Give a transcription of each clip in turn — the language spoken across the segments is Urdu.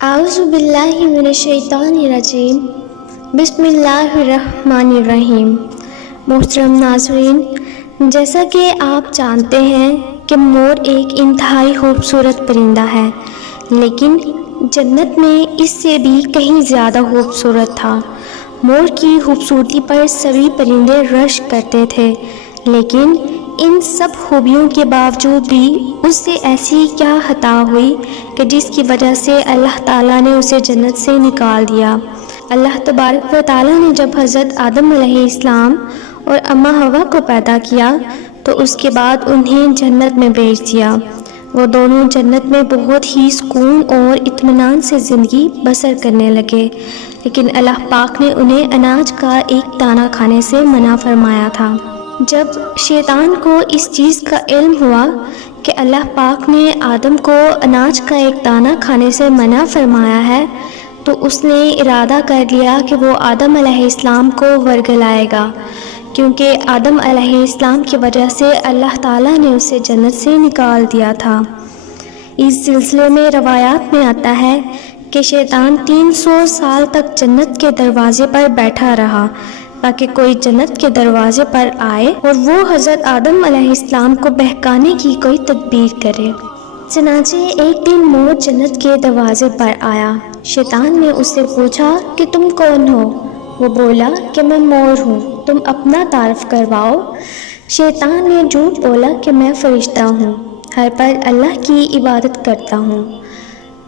اعوذ باللہ من الشیطان الرجیم بسم اللہ الرحمن الرحیم۔ محترم ناظرین، جیسا کہ آپ جانتے ہیں کہ مور ایک انتہائی خوبصورت پرندہ ہے، لیکن جنت میں اس سے بھی کہیں زیادہ خوبصورت تھا۔ مور کی خوبصورتی پر سبھی پرندے رشک کرتے تھے، لیکن ان سب خوبیوں کے باوجود بھی اس سے ایسی کیا خطا ہوئی کہ جس کی وجہ سے اللہ تعالیٰ نے اسے جنت سے نکال دیا۔ اللہ تبارک و تعالیٰ نے جب حضرت آدم علیہ السلام اور اماں حوا کو پیدا کیا تو اس کے بعد انہیں جنت میں بھیج دیا۔ وہ دونوں جنت میں بہت ہی سکون اور اطمینان سے زندگی بسر کرنے لگے، لیکن اللہ پاک نے انہیں اناج کا ایک دانہ کھانے سے منع فرمایا تھا۔ جب شیطان کو اس چیز کا علم ہوا کہ اللہ پاک نے آدم کو اناج کا ایک دانہ کھانے سے منع فرمایا ہے، تو اس نے ارادہ کر لیا کہ وہ آدم علیہ السلام کو ورگلائے گا، کیونکہ آدم علیہ السلام کی وجہ سے اللہ تعالیٰ نے اسے جنت سے نکال دیا تھا۔ اس سلسلے میں روایات میں آتا ہے کہ شیطان 300 سال تک جنت کے دروازے پر بیٹھا رہا تاکہ کوئی جنت کے دروازے پر آئے اور وہ حضرت آدم علیہ السلام کو بہکانے کی کوئی تدبیر کرے۔ چنانچہ ایک دن مور جنت کے دروازے پر آیا۔ شیطان نے اس سے پوچھا کہ تم کون ہو؟ وہ بولا کہ میں مور ہوں، تم اپنا تعارف کرواؤ۔ شیطان نے جھوٹ بولا کہ میں فرشتہ ہوں، ہر پل اللہ کی عبادت کرتا ہوں،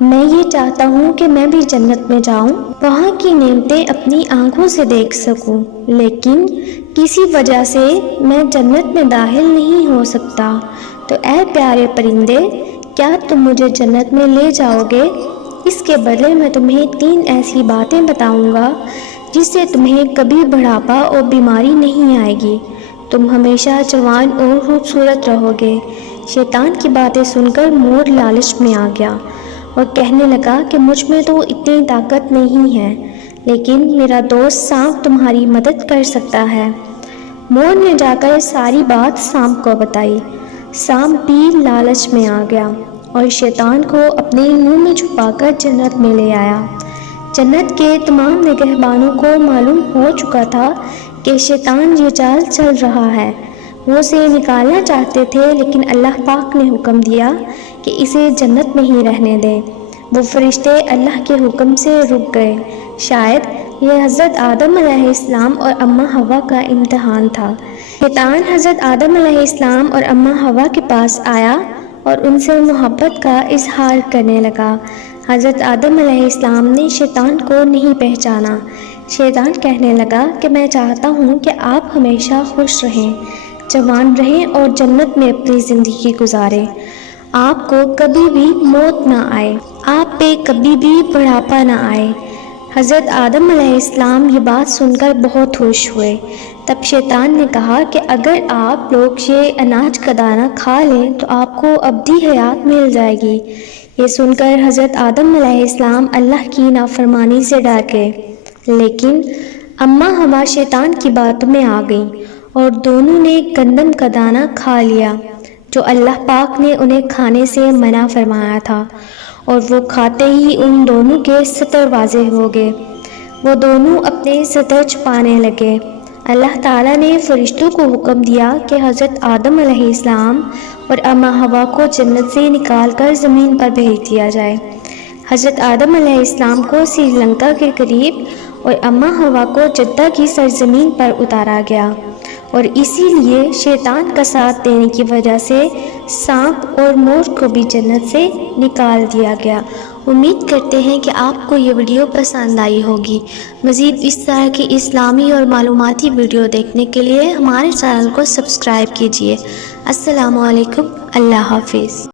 میں یہ چاہتا ہوں کہ میں بھی جنت میں جاؤں، وہاں کی نعمتیں اپنی آنکھوں سے دیکھ سکوں، لیکن کسی وجہ سے میں جنت میں داخل نہیں ہو سکتا۔ تو اے پیارے پرندے، کیا تم مجھے جنت میں لے جاؤ گے؟ اس کے بدلے میں تمہیں 3 ایسی باتیں بتاؤں گا جس سے تمہیں کبھی بڑھاپا اور بیماری نہیں آئے گی، تم ہمیشہ جوان اور خوبصورت رہو گے۔ شیطان کی باتیں سن کر مور لالچ میں آ گیا اور کہنے لگا کہ مجھ میں تو اتنی طاقت نہیں ہے، لیکن میرا دوست سانپ تمہاری مدد کر سکتا ہے۔ مور نے جا کر ساری بات سانپ کو بتائی۔ سانپ بھی لالچ میں آ گیا اور شیطان کو اپنے منہ میں چھپا کر جنت میں لے آیا۔ جنت کے تمام نگہبانوں کو معلوم ہو چکا تھا کہ شیطان یہ چال چل رہا ہے۔ وہ اسے نکالنا چاہتے تھے، لیکن اللہ پاک نے حکم دیا کہ اسے جنت میں ہی رہنے دیں۔ وہ فرشتے اللہ کے حکم سے رک گئے۔ شاید یہ حضرت آدم علیہ السلام اور اماں حوا کا امتحان تھا۔ شیطان حضرت آدم علیہ السلام اور اماں حوا کے پاس آیا اور ان سے محبت کا اظہار کرنے لگا۔ حضرت آدم علیہ السلام نے شیطان کو نہیں پہچانا۔ شیطان کہنے لگا کہ میں چاہتا ہوں کہ آپ ہمیشہ خوش رہیں، جوان رہیں اور جنت میں اپنی زندگی گزاریں، آپ کو کبھی بھی موت نہ آئے، آپ پہ کبھی بھی بڑھاپا نہ آئے۔ حضرت آدم علیہ السلام یہ بات سن کر بہت خوش ہوئے۔ تب شیطان نے کہا کہ اگر آپ لوگ یہ اناج کا دانہ کھا لیں تو آپ کو ابدی حیات مل جائے گی۔ یہ سن کر حضرت آدم علیہ السلام اللہ کی نافرمانی سے ڈر گئے، لیکن اماں حوا شیطان کی باتوں میں آ گئیں اور دونوں نے گندم کا دانہ کھا لیا جو اللہ پاک نے انہیں کھانے سے منع فرمایا تھا، اور وہ کھاتے ہی ان دونوں کے ستر واضح ہو گئے۔ وہ دونوں اپنے ستر چھپانے لگے۔ اللہ تعالیٰ نے فرشتوں کو حکم دیا کہ حضرت آدم علیہ السلام اور اماں حوا کو جنت سے نکال کر زمین پر بھیج دیا جائے۔ حضرت آدم علیہ السلام کو سری لنکا کے قریب اور اماں حوا کو جدہ کی سرزمین پر اتارا گیا، اور اسی لیے شیطان کا ساتھ دینے کی وجہ سے سانپ اور مور کو بھی جنت سے نکال دیا گیا۔ امید کرتے ہیں کہ آپ کو یہ ویڈیو پسند آئی ہوگی۔ مزید اس طرح کی اسلامی اور معلوماتی ویڈیو دیکھنے کے لیے ہمارے چینل کو سبسکرائب کیجیے۔ السلام علیکم، اللہ حافظ۔